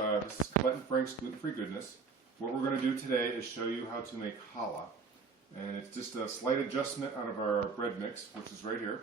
this is Colette and Frank's Gluten-Free Goodness. What we're going to do today is show you how to make challah. And it's just a slight adjustment out of our bread mix, which is right here.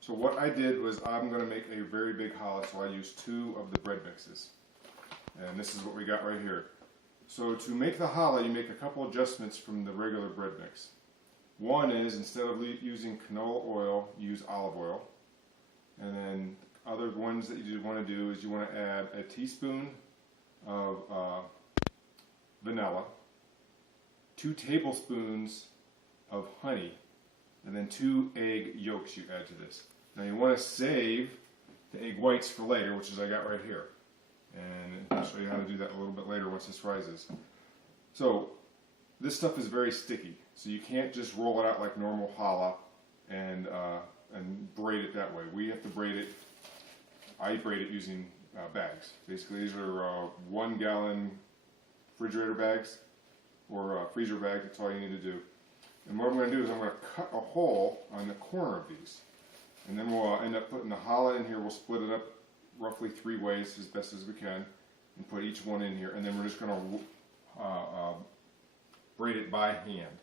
So what I did was I'm going to make a very big challah, so I used 2 of the bread mixes. And this is what we got right here. So to make the challah, you make a couple adjustments from the regular bread mix. One is, instead of using canola oil, you use olive oil. And then other ones that you want to do is you want to add a teaspoon of vanilla, 2 tablespoons of honey, and then 2 egg yolks you add to this. Now you want to save the egg whites for later, which is I got right here. And I'll show you how to do that a little bit later once this rises. So this stuff is very sticky, so you can't just roll it out like normal challah and braid it that way. We have to braid it. I braid it using bags. Basically, these are 1 gallon refrigerator bags or freezer bags. That's all you need to do. And what I'm going to do is I'm going to cut a hole on the corner of these. And then we'll end up putting the challah in here. We'll split it up roughly 3 ways as best as we can and put each one in here. And then we're just going to braid it by hand.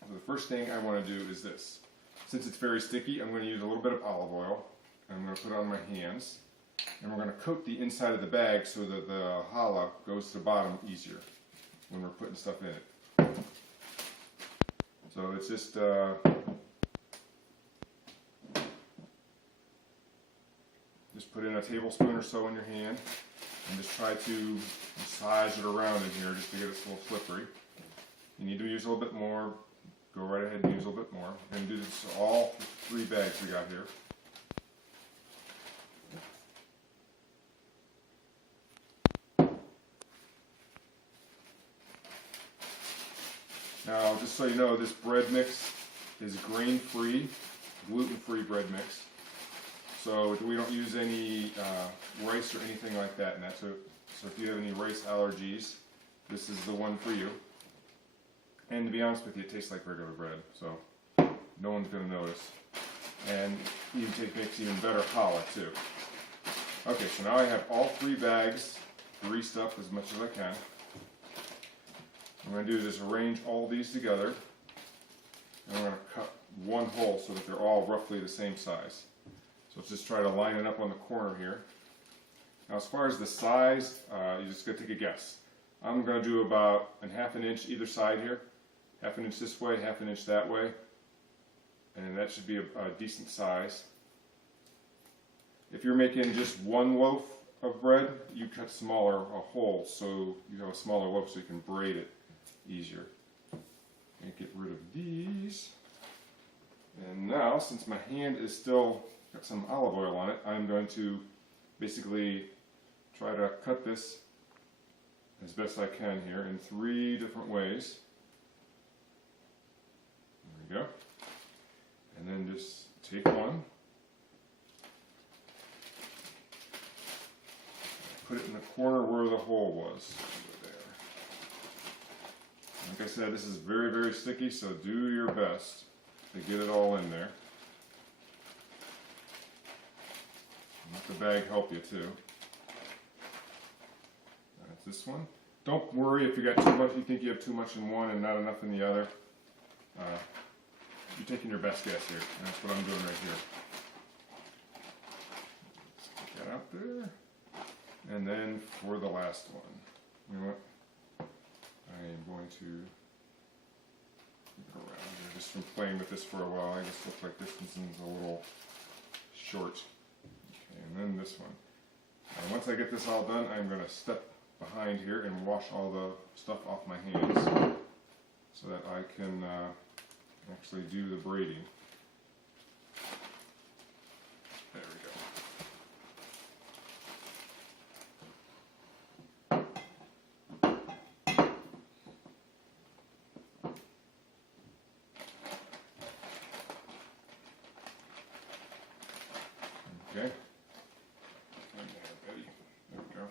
So the first thing I want to do is this. Since it's very sticky, I'm going to use a little bit of olive oil. I'm going to put it on my hands. And we're going to coat the inside of the bag so that the challah goes to the bottom easier when we're putting stuff in it. So it's just put in a tablespoon or so in your hand and just try to massage it around in here just to get it a little slippery. You need to use a little bit more. Go right ahead and use a little bit more. We're going to do this to all 3 bags we got here. Now, just so you know, this bread mix is grain-free, gluten-free bread mix. So we don't use any rice or anything like that in that. So if you have any rice allergies, this is the one for you. And to be honest with you, it tastes like regular bread, so no one's going to notice. And even makes even better challah too. Okay, so now I have all 3 bags greased up as much as I can. What I'm going to do is just arrange all these together. And I'm going to cut 1 hole so that they're all roughly the same size. So let's just try to line it up on the corner here. Now as far as the size, you just got to take a guess. I'm going to do about ½ an inch either side here. ½ an inch this way, ½ an inch that way. And that should be a decent size. If you're making just 1 loaf of bread, you cut smaller holes so you have a smaller loaf so you can braid it easier. And get rid of these. And now, since my hand is still got some olive oil on it, I'm going to basically try to cut this as best I can here in 3 different ways. There we go. And then just take one, put it in the corner where the hole was. There. Like I said, this is very, very sticky, so do your best to get it all in there. And let the bag help you too. That's this one. Don't worry if you got too much. You think you have too much in one and not enough in the other. You're taking your best guess here, and that's what I'm doing right here. Let's get that out there. And then for the last one, you know what? I am going to get around here. Just from playing with this for a while, I just look like this one's a little short. Okay, and then this one. And once I get this all done, I'm going to step behind here and wash all the stuff off my hands so that I can actually do the braiding. There we go. Okay. And there, Betty. There we go.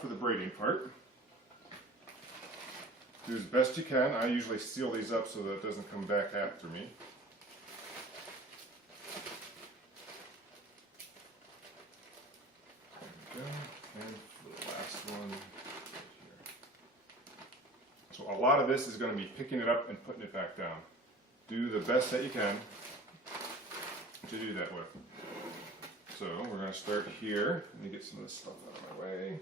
for the braiding part. Do as best you can. I usually seal these up so that it doesn't come back after me. There we go. And for the last one, right here. So a lot of this is going to be picking it up and putting it back down. Do the best that you can to do that with. So we're going to start here. Let me get some of this stuff out of my way.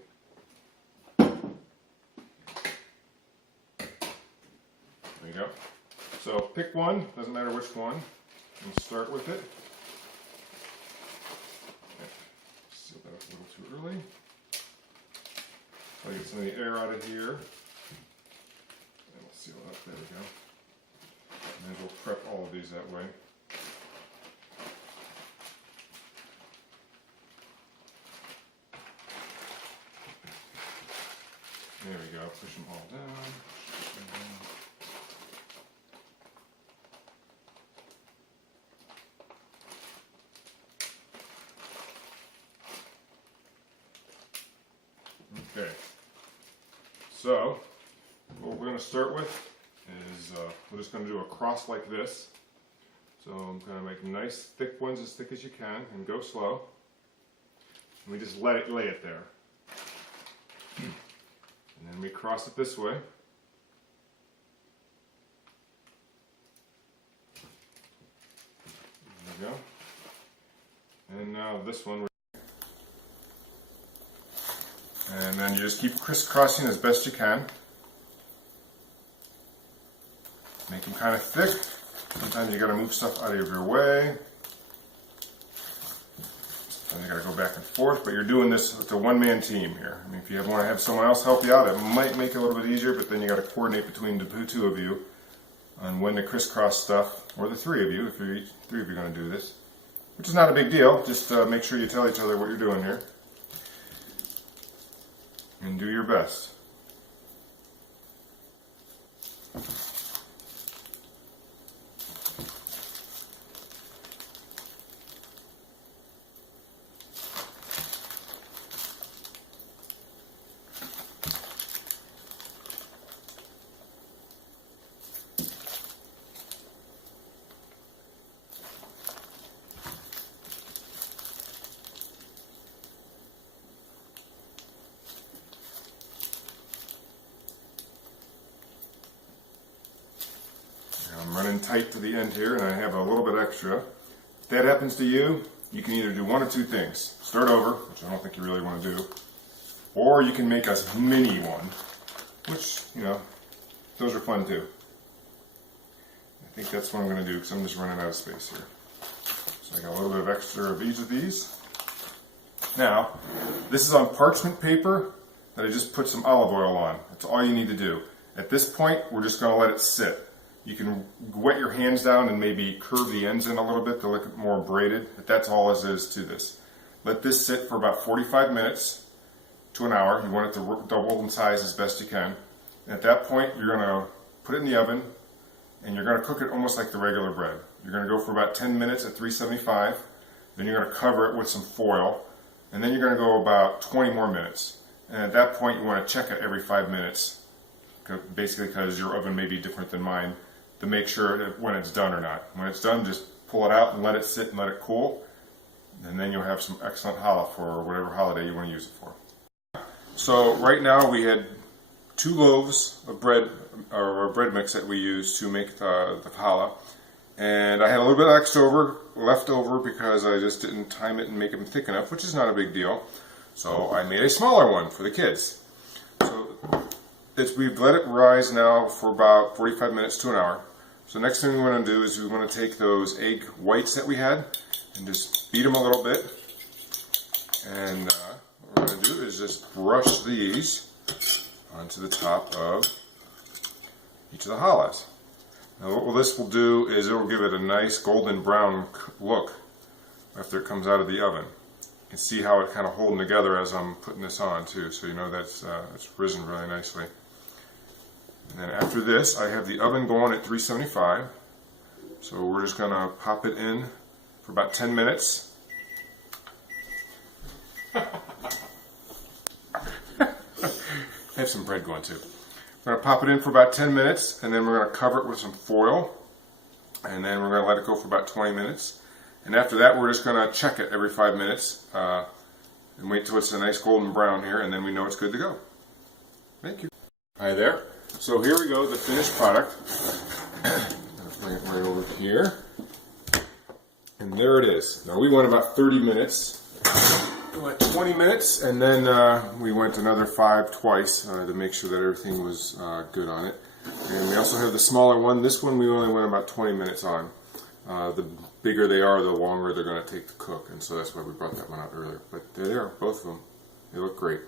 There you go. So pick one, doesn't matter which one, and start with it. Okay. Seal that up a little too early. I'll get some of the air out of here. And we'll seal it up. There we go. And then we'll prep all of these that way. There we go, push them all down. Okay, so what we're going to start with is we're just going to do a cross like this. So I'm going to make nice thick ones, as thick as you can, and go slow. And we just lay it there. And then we cross it this way. There we go. And now this one. And then you just keep crisscrossing as best you can. Make them kind of thick. Sometimes you got to move stuff out of your way. And you got to go back and forth, but you're doing this with a one-man team here. I mean, if you want to have someone else help you out, it might make it a little bit easier, but then you got to coordinate between the two of you on when to crisscross stuff, or the three of you, if you're three of you going to do this, which is not a big deal. Just make sure you tell each other what you're doing here, and do your best. I'm running tight to the end here, and I have a little bit extra. If that happens to you, you can either do one of two things. Start over, which I don't think you really want to do, or you can make a mini one, which, you know, those are fun too. I think that's what I'm going to do, because I'm just running out of space here. So I got a little bit of extra of each of these. Now, this is on parchment paper that I just put some olive oil on. That's all you need to do. At this point, we're just going to let it sit. You can wet your hands down and maybe curve the ends in a little bit to look more braided, but that's all there is to this. Let this sit for about 45 minutes to an hour. You want it to double in size as best you can. And at that point, you're going to put it in the oven, and you're going to cook it almost like the regular bread. You're going to go for about 10 minutes at 375. Then you're going to cover it with some foil, and then you're going to go about 20 more minutes. And at that point, you want to check it every 5 minutes, basically because your oven may be different than mine, to make sure when it's done or not. When it's done, just pull it out and let it sit and let it cool, and then you'll have some excellent challah for whatever holiday you want to use it for. So right now we had 2 loaves of bread, or bread mix that we use to make the challah, and I had a little bit left over because I just didn't time it and make them thick enough, which is not a big deal. So I made a smaller one for the kids. So we've let it rise now for about 45 minutes to an hour. So next thing we want to do is we want to take those egg whites that we had and just beat them a little bit. And what we're going to do is just brush these onto the top of each of the challahs. Now what this will do is it will give it a nice golden brown look after it comes out of the oven. You can see how it kind of holding together as I'm putting this on too, so you know that's it's risen really nicely. And then after this, I have the oven going at 375. So we're just going to pop it in for about 10 minutes. I have some bread going too. We're going to pop it in for about 10 minutes, and then we're going to cover it with some foil, and then we're going to let it go for about 20 minutes. And after that, we're just going to check it every 5 minutes and wait till it's a nice golden brown here, and then we know it's good to go. Thank you. Hi there. So here we go, the finished product. Bring it right over here. And there it is. Now we went about 30 minutes. We went 20 minutes, and then we went another 5 twice to make sure that everything was good on it. And we also have the smaller one. This one we only went about 20 minutes on. The bigger they are, the longer they're going to take to cook, and so that's why we brought that one out earlier. But there they are, both of them. They look great.